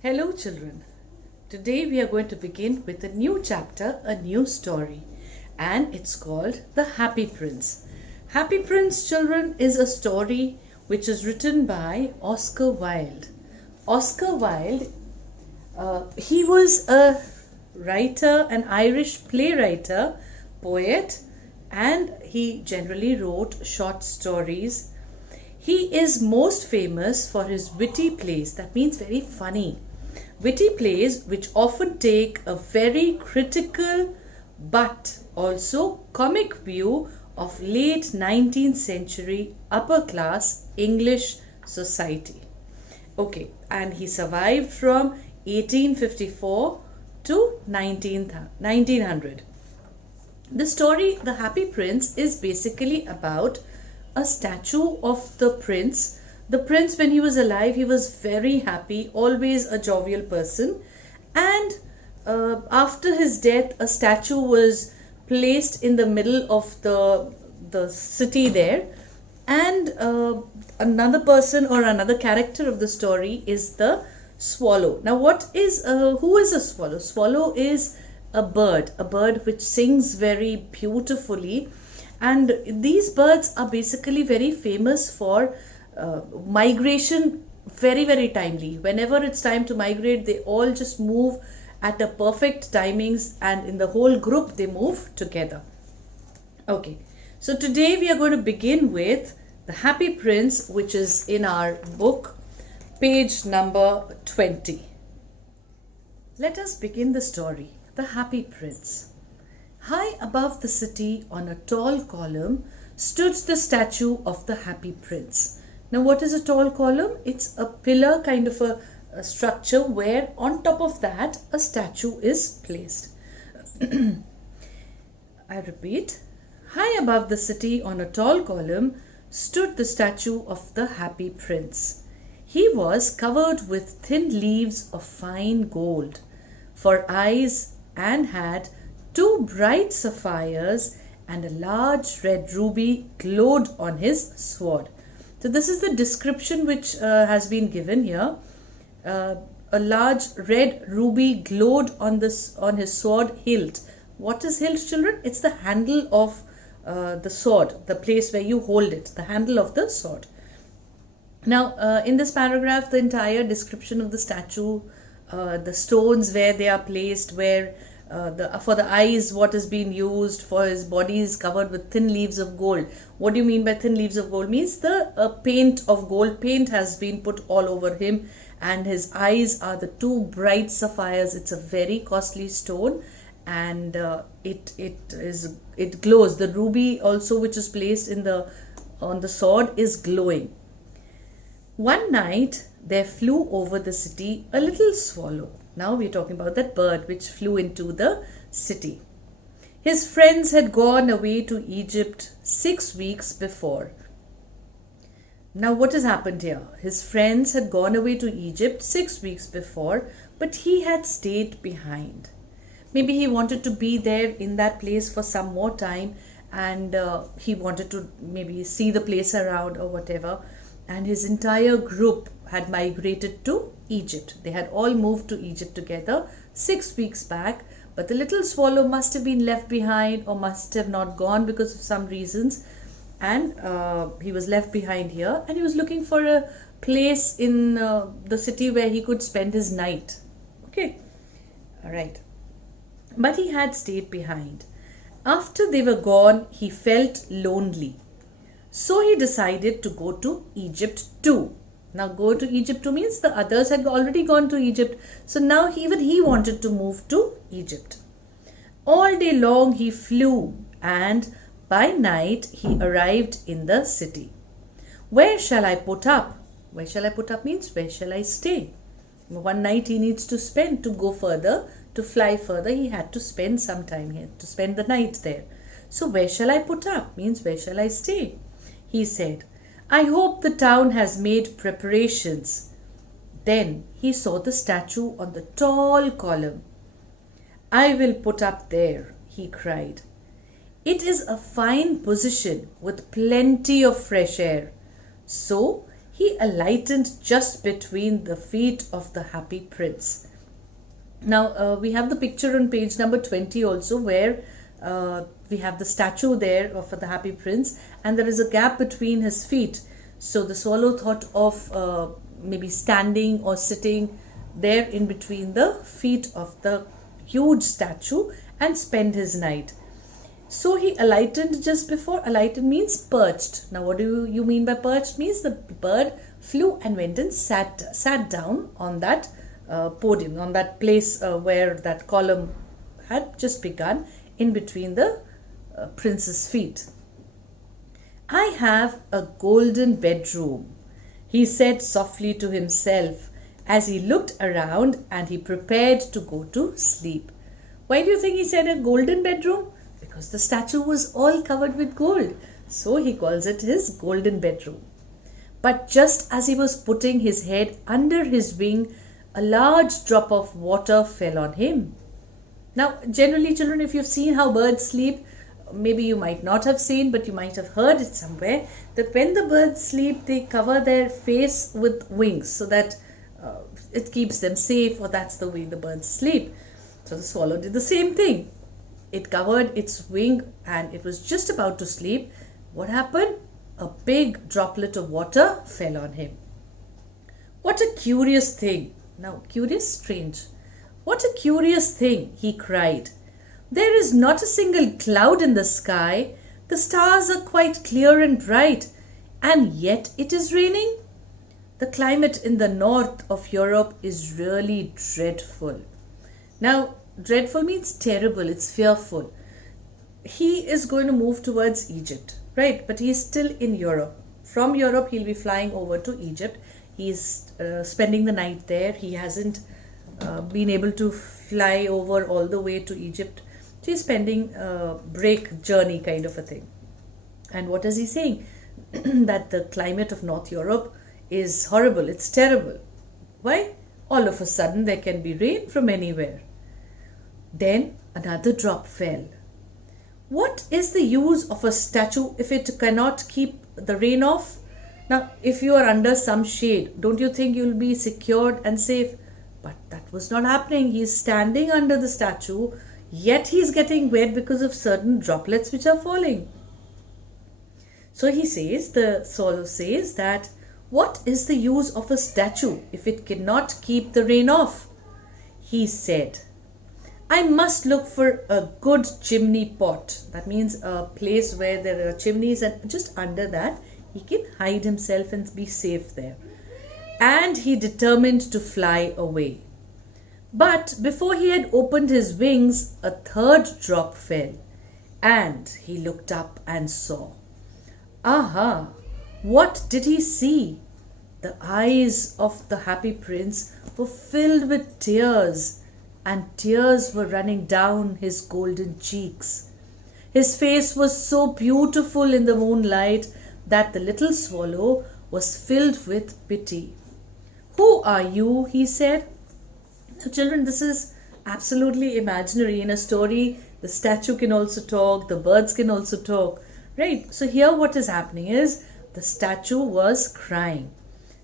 Hello, children. Today we are going to begin with a new chapter, a new story, and it's called The Happy Prince. Happy Prince, children, is a story which is written by Oscar Wilde. Oscar Wilde, he was a writer, an Irish playwright, poet, and he generally wrote short stories. He is most famous for his witty plays, that means very funny. Witty plays which often take a very critical but also comic view of late 19th century upper class English society. Okay, and he survived from 1854 to 1900. The story The Happy Prince is basically about a statue of the prince. The prince, when he was alive, he was very happy, always a jovial person. And after his death, a statue was placed in the middle of the city there. And another person or another character of the story is the swallow. Now, who is a swallow? Swallow is a bird which sings very beautifully. And these birds are basically very famous for migration, very timely. Whenever it's time to migrate, they all just move at a perfect timings, and in the whole group they move together. Okay, so today we are going to begin with The Happy Prince, which is in our book, page number 20. Let us begin the story. The Happy Prince. High above the city on a tall column stood the statue of the Happy Prince. Now, what is a tall column? It's a pillar kind of a structure where on top of that a statue is placed. I repeat, high above the city on a tall column stood the statue of the Happy Prince. He was covered with thin leaves of fine gold for eyes and had two bright sapphires and a large red ruby glowed on his sword. So this is the description which has been given here. A large red ruby glowed on his sword hilt. What is hilt, children? It's the handle of the sword, the place where you hold it, the handle of the sword. Now, in this paragraph, the entire description of the statue, the stones where they are placed, where for the eyes, what is being used, for his body is covered with thin leaves of gold. What do you mean by thin leaves of gold? Means the paint of gold, paint has been put all over him, and his eyes are the two bright sapphires. It's a very costly stone, and it glows. The ruby also, which is placed on the sword, is glowing. One night there flew over the city a little swallow. Now we're talking about that bird which flew into the city. His friends had gone away to Egypt 6 weeks before. Now what has happened here? His friends had gone away to Egypt 6 weeks before, but he had stayed behind. Maybe he wanted to be there in that place for some more time, and he wanted to maybe see the place around or whatever. And his entire group had migrated to Egypt. They had all moved to Egypt together 6 weeks back, but the little swallow must have been left behind or must have not gone because of some reasons, and he was left behind here, and he was looking for a place in the city where he could spend his night. Okay, all right, but he had stayed behind. After they were gone, he felt lonely. So he decided to go to Egypt too. Now, go to Egypt too means the others had already gone to Egypt. So now even he wanted to move to Egypt. All day long he flew, and by night he arrived in the city. Where shall I put up? Where shall I put up means where shall I stay? One night he needs to spend to go further, to fly further. He had to spend some time here, to spend the night there. So where shall I put up means where shall I stay? He said, I hope the town has made preparations. Then he saw the statue on the tall column. I will put up there, he cried. It is a fine position with plenty of fresh air. So he alighted just between the feet of the happy prince. Now we have the picture on page number 20 also, where we have the statue there of the happy prince, and there is a gap between his feet. So the swallow thought of maybe standing or sitting there in between the feet of the huge statue and spend his night. So he alighted just before. Alighted means perched. Now what do you mean by perched? Means the bird flew and went and sat down on that podium, on that place where that column had just begun, in between the prince's feet. I have a golden bedroom, he said softly to himself as he looked around and he prepared to go to sleep. Why do you think he said a golden bedroom? Because the statue was all covered with gold. So he calls it his golden bedroom. But just as he was putting his head under his wing, a large drop of water fell on him. Now, generally, children, if you've seen how birds sleep, maybe you might not have seen, but you might have heard it somewhere, that when the birds sleep, they cover their face with wings so that it keeps them safe, or that's the way the birds sleep. So the swallow did the same thing. It covered its wing and it was just about to sleep. What happened? A big droplet of water fell on him. What a curious thing. Now, curious, strange. What a curious thing, he cried. There is not a single cloud in the sky. The stars are quite clear and bright, and yet it is raining. The climate in the north of Europe is really dreadful. Now, dreadful means terrible, it's fearful. He is going to move towards Egypt, right? But he is still in Europe. From Europe, he'll be flying over to Egypt. He's spending the night there. He hasn't been able to fly over all the way to Egypt. So he's spending a break journey kind of a thing. And what is he saying? That the climate of North Europe is horrible. It's terrible. Why? All of a sudden there can be rain from anywhere. Then another drop fell. What is the use of a statue if it cannot keep the rain off? Now, if you are under some shade, don't you think you'll be secured and safe? But that was not happening. He is standing under the statue, yet he is getting wet because of certain droplets which are falling. So he says, the swallow says that, what is the use of a statue if it cannot keep the rain off? He said, I must look for a good chimney pot. That means a place where there are chimneys, and just under that he can hide himself and be safe there. And he determined to fly away. But before he had opened his wings, a third drop fell, and he looked up and saw. Aha! What did he see? The eyes of the happy prince were filled with tears, and tears were running down his golden cheeks. His face was so beautiful in the moonlight that the little swallow was filled with pity. Who are you? He said. So children, this is absolutely imaginary. In a story, the statue can also talk, the birds can also talk, right? So here what is happening is the statue was crying,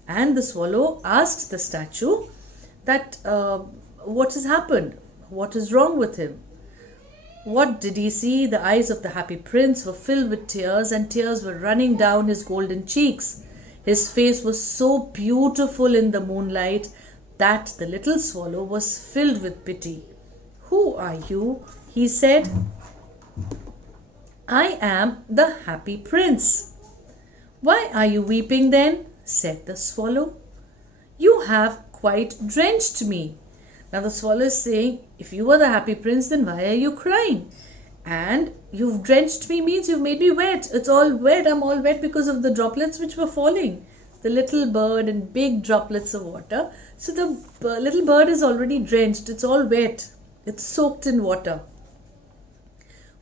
and the swallow asked the statue that what has happened? What is wrong with him? What did he see? The eyes of the happy prince were filled with tears, and tears were running down his golden cheeks. His face was so beautiful in the moonlight that the little swallow was filled with pity. Who are you? He said. I am the happy prince. Why are you weeping then? Said the swallow. You have quite drenched me. Now the swallow is saying, if you were the happy prince, then why are you crying? And you've drenched me means you've made me wet. It's all wet. I'm all wet because of the droplets which were falling. The little bird and big droplets of water. So the little bird is already drenched. It's all wet. It's soaked in water.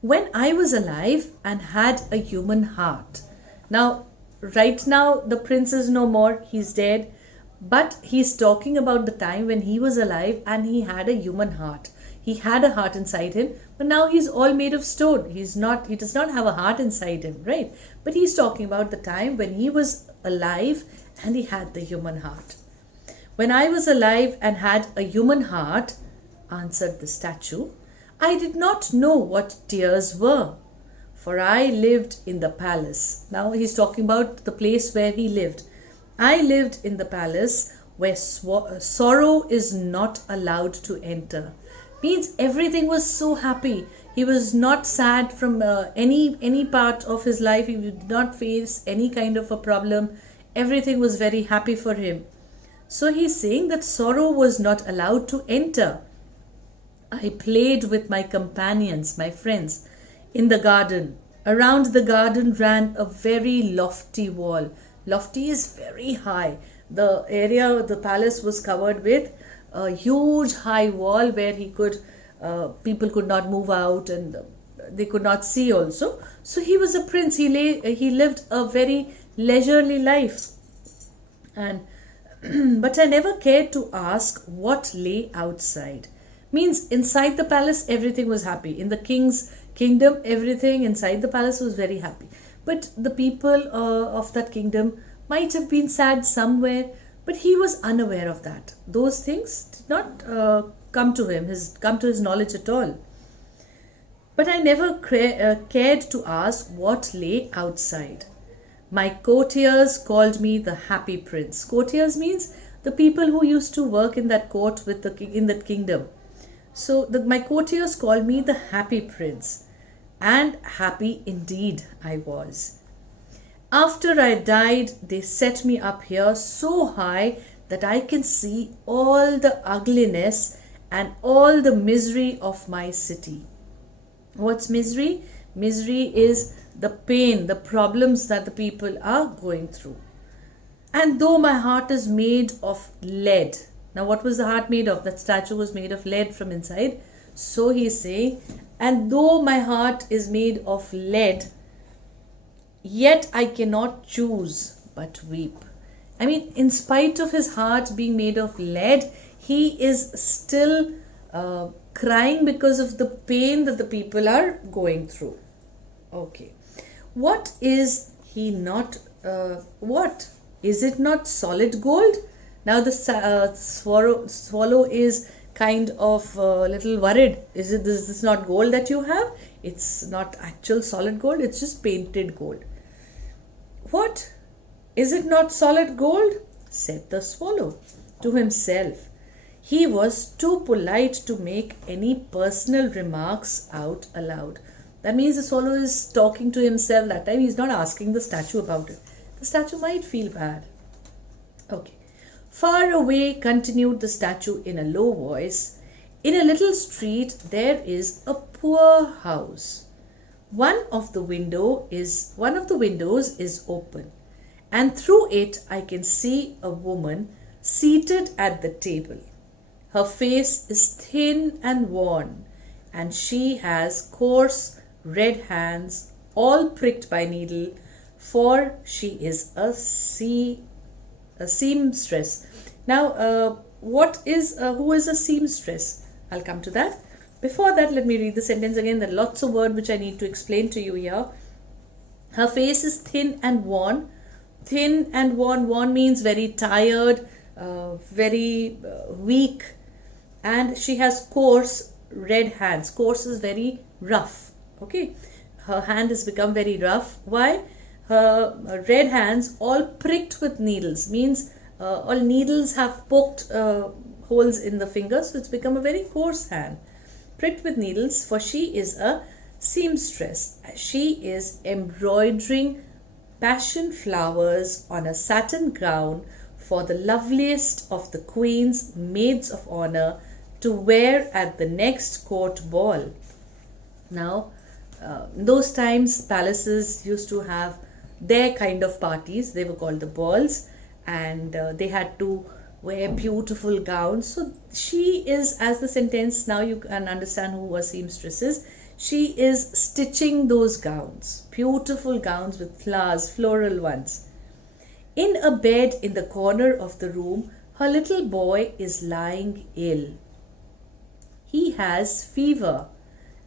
When I was alive and had a human heart. Now, right now the prince is no more. He's dead. But he's talking about the time when he was alive and he had a human heart. He had a heart inside him, but now he's all made of stone. He does not have a heart inside him, right? But he's talking about the time when he was alive and he had the human heart. When I was alive and had a human heart, answered the statue, I did not know what tears were, for I lived in the palace. Now he's talking about the place where he lived. I lived in the palace where sorrow is not allowed to enter. Means everything was so happy. He was not sad from any part of his life. He did not face any kind of a problem. Everything was very happy for him. So he's saying that sorrow was not allowed to enter. I played with my companions, my friends, in the garden. Around the garden ran a very lofty wall. Lofty is very high. The area, the palace was covered with a huge high wall where people could not move out, and they could not see also. So he was a prince. He lived a very leisurely life. And but I never cared to ask what lay outside. Means inside the palace everything was happy. In the king's kingdom, everything inside the palace was very happy. But the people of that kingdom might have been sad somewhere, but he was unaware of that. Those things did not come to his knowledge at all. But I never cared to ask what lay outside. My courtiers called me the happy prince. Courtiers means the people who used to work in that court with in that kingdom. So my courtiers called me the happy prince, and happy indeed I was. After I died, they set me up here so high that I can see all the ugliness and all the misery of my city. What's misery? Misery is the pain, the problems that the people are going through. And though my heart is made of lead. Now what was the heart made of? That statue was made of lead from inside. So he's saying, and though my heart is made of lead, yet I cannot choose but weep. I mean, in spite of his heart being made of lead, he is still crying because of the pain that the people are going through. Okay. What is he not? What? Is it not solid gold? Now the swallow is kind of little worried. Is this not gold that you have? It's not actual solid gold. It's just painted gold. What? Is it not solid gold? Said the swallow to himself. He was too polite to make any personal remarks out aloud. That means the swallow is talking to himself that time. He's not asking the statue about it. The statue might feel bad. Okay. Far away, continued the statue in a low voice, in a little street there is a poor house. One of the windows is open, and through it I can see a woman seated at the table. Her face is thin and worn, and she has coarse red hands, all pricked by needle, for she is a seamstress. Now, who is a seamstress? I'll come to that. Before that, let me read the sentence again. There are lots of words which I need to explain to you here. Her face is thin and worn. Thin and worn. Worn means very tired, very weak. And she has coarse red hands. Coarse is very rough. Okay. Her hand has become very rough. Why? Her red hands all pricked with needles. Means all needles have poked holes in the fingers. So it's become a very coarse hand. Pricked with needles, for she is a seamstress. She is embroidering passion flowers on a satin gown for the loveliest of the queen's maids of honor to wear at the next court ball. Now, in those times, palaces used to have their kind of parties. They were called the balls, and they had to wear beautiful gowns. So she is, as the sentence, now you can understand who a seamstress is. She is stitching those gowns, beautiful gowns with flowers, floral ones. In a bed in the corner of the room, her little boy is lying ill. He has fever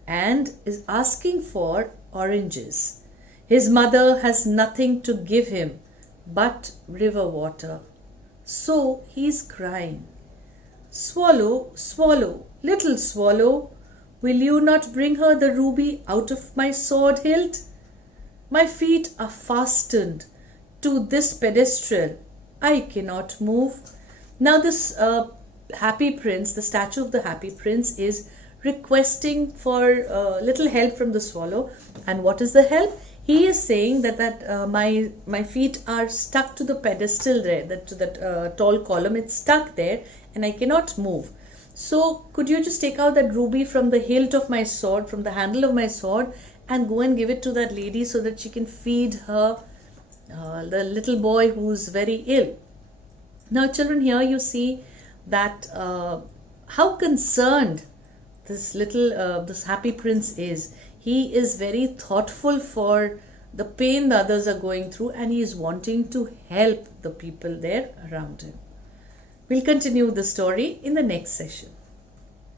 and is asking for oranges. His mother has nothing to give him but river water. So he's crying. Swallow, swallow, little swallow, will you not bring her the ruby out of my sword hilt? My feet are fastened to this pedestal. I cannot move. Now this happy prince, the statue of the happy prince, is requesting for little help from the swallow. And what is the help? He is saying that my feet are stuck to the pedestal there, that tall column. It's stuck there, and I cannot move. So could you just take out that ruby from the hilt of my sword, from the handle of my sword, and go and give it to that lady so that she can feed her the little boy who's very ill. Now children, here you see that how concerned this happy prince is. He is very thoughtful for the pain the others are going through, and he is wanting to help the people there around him. We'll continue the story in the next session.